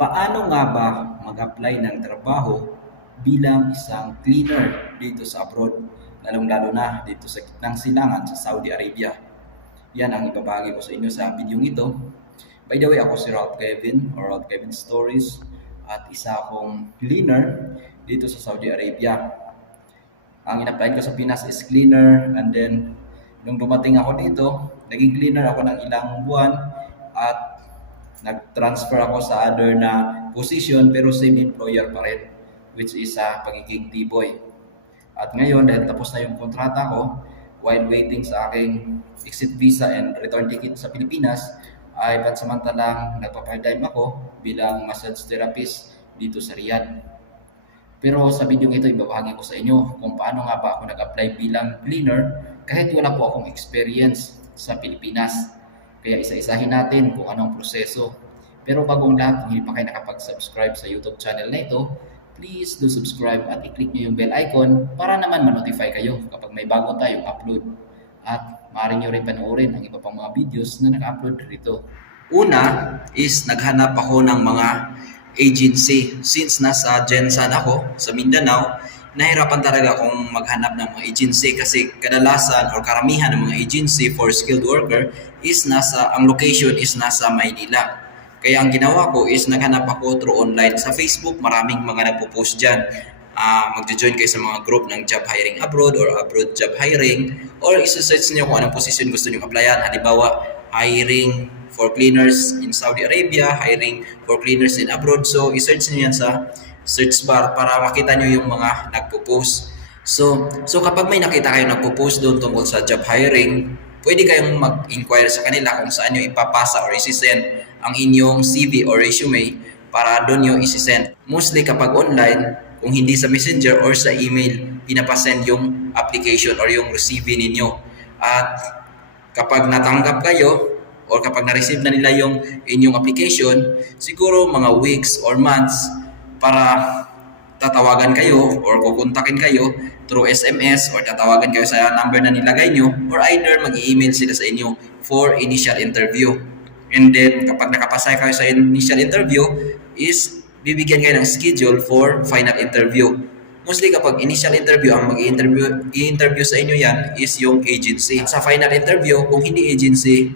Paano nga ba mag-apply ng trabaho bilang isang cleaner dito sa abroad, lalong-lalo na dito sa gitnang silangan sa Saudi Arabia? Yan ang ibabahagi ko sa inyo sa video ito. By the way, ako si Ralph Kevin or Ralph Kevin Stories at isa akong cleaner dito sa Saudi Arabia. Ang in-apply ko sa Pinas is cleaner, and then nung dumating ako dito, naging cleaner ako ng ilang buwan at nag-transfer ako sa other na position pero same employer pa rin, which is sa pagiging T-boy. At ngayon dahil tapos na yung kontrata ko, while waiting sa aking exit visa and return ticket sa Pilipinas, ay pansamantalang nagpa-part-time ako bilang massage therapist dito sa Riyadh. Pero sa video ito, ibabahagi ko sa inyo kung paano nga ba ako nag-apply bilang cleaner kahit wala po akong experience sa Pilipinas. Kaya isa-isahin natin kung anong proseso. Pero bagong lahat, kung hindi pa kayo nakapag-subscribe sa YouTube channel na ito, please do subscribe at i-click nyo yung bell icon para naman ma-notify kayo kapag may bago tayong upload. At maaari nyo rin panoorin ang iba pang mga videos na naka-upload rito. Una is naghanap ako ng mga agency. Since nasa Gensan ako sa Mindanao, nahirapan talaga akong maghanap ng mga agency kasi kadalasan or karamihan ng mga agency for skilled worker is ang location is nasa Maynila. Kaya ang ginawa ko is naghanap ako through online. Sa Facebook, maraming mga nagpo-post dyan. Magjo-join kayo sa mga group ng job hiring abroad or abroad job hiring, or isa-search niyo kung anong position gusto niyo applyan. Halimbawa, hiring for cleaners in Saudi Arabia, hiring for cleaners in abroad. So, i-search niyo yan sa search bar para makita niyo yung mga nagpo-post. So kapag may nakita kayo nagpo-post doon tungkol sa job hiring, pwede kayong mag-inquire sa kanila kung saan nyo ipapasa or isi-send ang inyong CV or resume para doon nyo isi-send. Mostly kapag online, kung hindi sa messenger or sa email, pinapasend yung application or yung CV ninyo. At kapag natanggap kayo or kapag na-receive na nila yung inyong application, siguro mga weeks or months para tatawagan kayo or kukontakin kayo through SMS or tatawagan kayo sa number na nilagay nyo, or either mag-i-email sila sa inyo for initial interview. And then kapag nakapasa kayo sa initial interview is bibigyan kayo ng schedule for final interview. Mostly kapag initial interview, ang mag-i-interview sa inyo yan is yung agency. Sa final interview, kung hindi agency,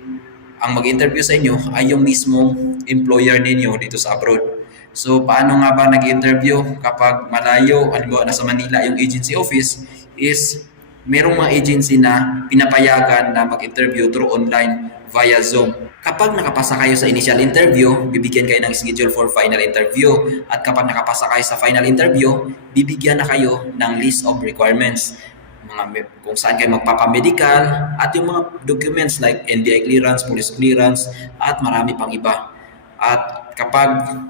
ang mag-interview sa inyo ay yung mismong employer ninyo dito sa abroad. So, paano nga ba nag-interview kapag malayo, halimbawa nasa Manila yung agency office, is merong mga agency na pinapayagan na mag-interview through online via Zoom. Kapag nakapasa kayo sa initial interview, bibigyan kayo ng schedule for final interview. At kapag nakapasa kayo sa final interview, bibigyan na kayo ng list of requirements. Kung saan kayo magpapamedical at yung mga documents like NBI clearance, police clearance, at marami pang iba. At kapag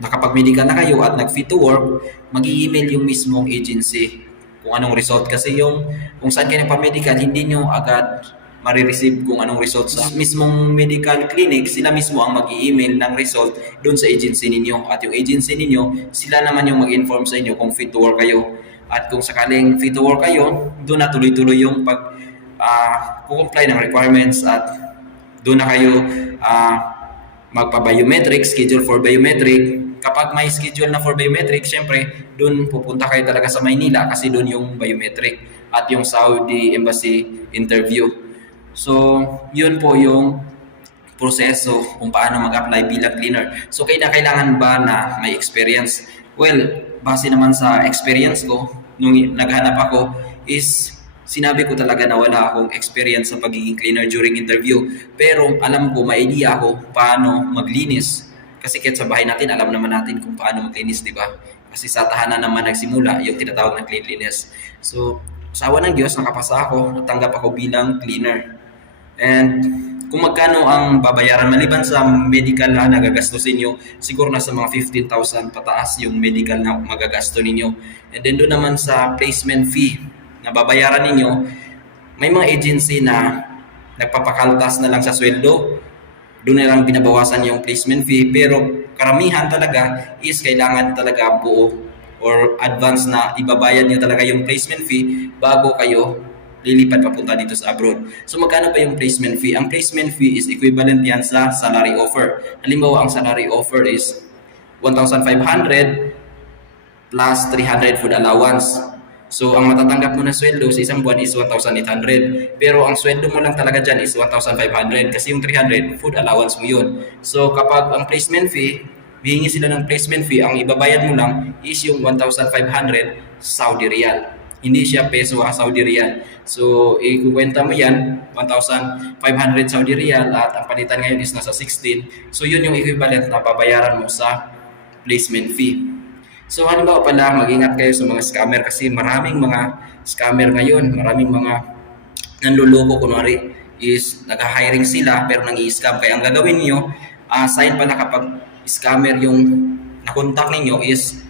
nakapag-medical na kayo at nag-fit to work, mag-i-email yung mismong agency kung anong result. Kasi yung kung saan kayo nagpa-medical, hindi nyo agad marireceive kung anong result sa mismong medical clinic. Sila mismo ang mag-i-email ng result doon sa agency ninyo. At yung agency ninyo, sila naman yung mag-inform sa inyo kung fit to work kayo. At kung sakaling fit to work kayo, doon na tuloy-tuloy yung pag-comply ng requirements at doon na kayo magpa-biometric, schedule for biometric. Kapag may schedule na for biometric, syempre, doon pupunta kayo talaga sa Maynila kasi doon yung biometric at yung Saudi Embassy interview. So, yun po yung proseso kung paano mag-apply bilang cleaner. So, kailangan ba na may experience? Well, base naman sa experience ko, nung naghanap ako, is sinabi ko talaga na wala akong experience sa pagiging cleaner during interview. Pero alam ko, may idea ako paano maglinis. Kasi kahit sa bahay natin, alam naman natin kung paano maglinis, di ba? Kasi sa tahanan naman nagsimula yung tinatawag na cleanliness. So, sa awa ng Diyos, nakapasa ako, natanggap ako bilang cleaner. And kung magkano ang babayaran maliban sa medical na nagagastusin nyo, siguro nasa mga 15,000 pataas yung medical na magagasto ninyo. And then doon naman sa placement fee na babayaran ninyo, may mga agency na nagpapakaltas na lang sa sweldo, doon na lang binabawasan yung placement fee, pero karamihan talaga is kailangan talaga buo or advance na ibabayad niyo talaga yung placement fee bago kayo lilipat papunta dito sa abroad. So magkano pa yung placement fee? Ang placement fee is equivalent yan sa salary offer. Halimbawa, ang salary offer is 1,500 plus 300 food allowance. So, ang matatanggap mo na sweldo sa isang buwan is 1,800. Pero ang sweldo mo lang talaga dyan is 1,500 kasi yung 300, food allowance mo yun. So, kapag ang placement fee, hihingi sila ng placement fee, ang ibabayad mo lang is yung 1,500 Saudi Riyal. Hindi siya peso Saudi Riyal. So, ikukwenta mo yan, 1,500 Saudi Riyal at ang palitan ngayon is nasa 16. So, yun yung equivalent na babayaran mo sa placement fee. So halimbawa pala, mag-ingat kayo sa mga scammer kasi maraming mga scammer ngayon, maraming mga nanluloko kunwari is nag-hiring sila pero nangi-scam. Kaya ang gagawin niyo, sign pala kapag scammer yung nakontak ninyo is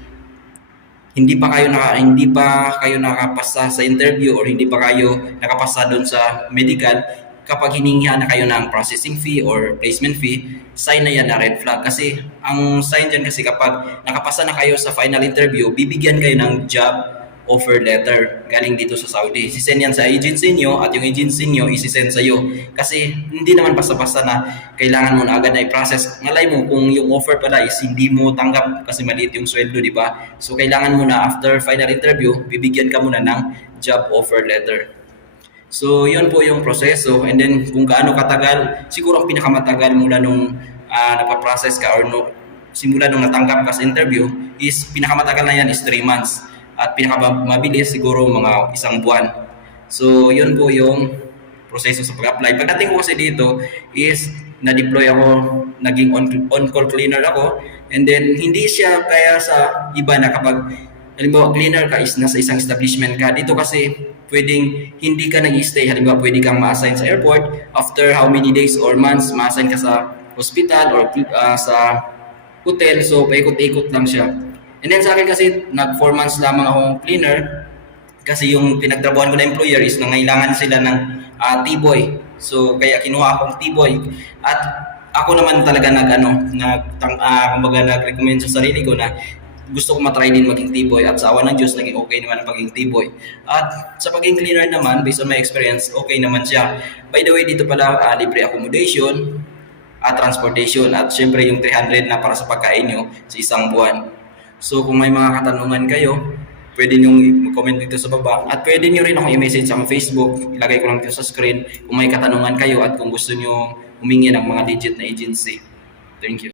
hindi pa kayo nakapasa sa interview or hindi pa kayo nakapasa doon sa medical. Kapag hiningihan na kayo ng processing fee or placement fee, sign na yan na red flag. Kasi ang sign dyan kasi kapag nakapasa na kayo sa final interview, bibigyan kayo ng job offer letter galing dito sa Saudi. Sisend yan sa agency nyo at yung agency nyo isisend sa'yo. Kasi hindi naman basta-basta na kailangan mo na agad na i-process. Malay mo kung yung offer pala is hindi mo tanggap kasi maliit yung sweldo, di ba? So kailangan mo na after final interview, bibigyan ka muna ng job offer letter. So, yun po yung proseso. And then, kung gaano katagal, siguro ang pinakamatagal mula nung napaprocess ka or simula nung natanggap ka sa interview is pinakamatagal na yan is 3 months. At pinakamabilis siguro mga 1 buwan. So, yun po yung proseso sa pag-apply. Pagdating ko kasi dito is na-deploy ako, naging on-call cleaner ako. And then, hindi siya kaya sa iba na kapag halimbawa, cleaner ka is nasa isang establishment ka. Dito kasi, pwedeng hindi ka nag-stay. Halimbawa, pwede kang ma-assign sa airport. After how many days or months, ma-assign ka sa hospital or sa hotel. So, paikot-ikot lang siya. And then sa akin kasi, nag 4 months lamang akong cleaner. Kasi yung pinagtrabuhan ko na employer is nangailangan sila ng T-boy. So, kaya kinuha akong T-boy. At ako naman talaga nag-recommend sa sarili ko na gusto ko matry din maging T-boy at sa awa ng Diyos naging okay naman ang pagiging T-boy. At sa pagiging cleaner naman, based on my experience, okay naman siya. By the way, dito pala libre accommodation at transportation at syempre yung 300 na para sa pagkain nyo sa isang buwan. So kung may mga katanungan kayo, pwede nyo mag-comment dito sa baba at pwede nyo rin akong i-message sa Facebook. Ilagay ko lang dito sa screen kung may katanungan kayo at kung gusto nyo humingi ng mga legit na agency. Thank you.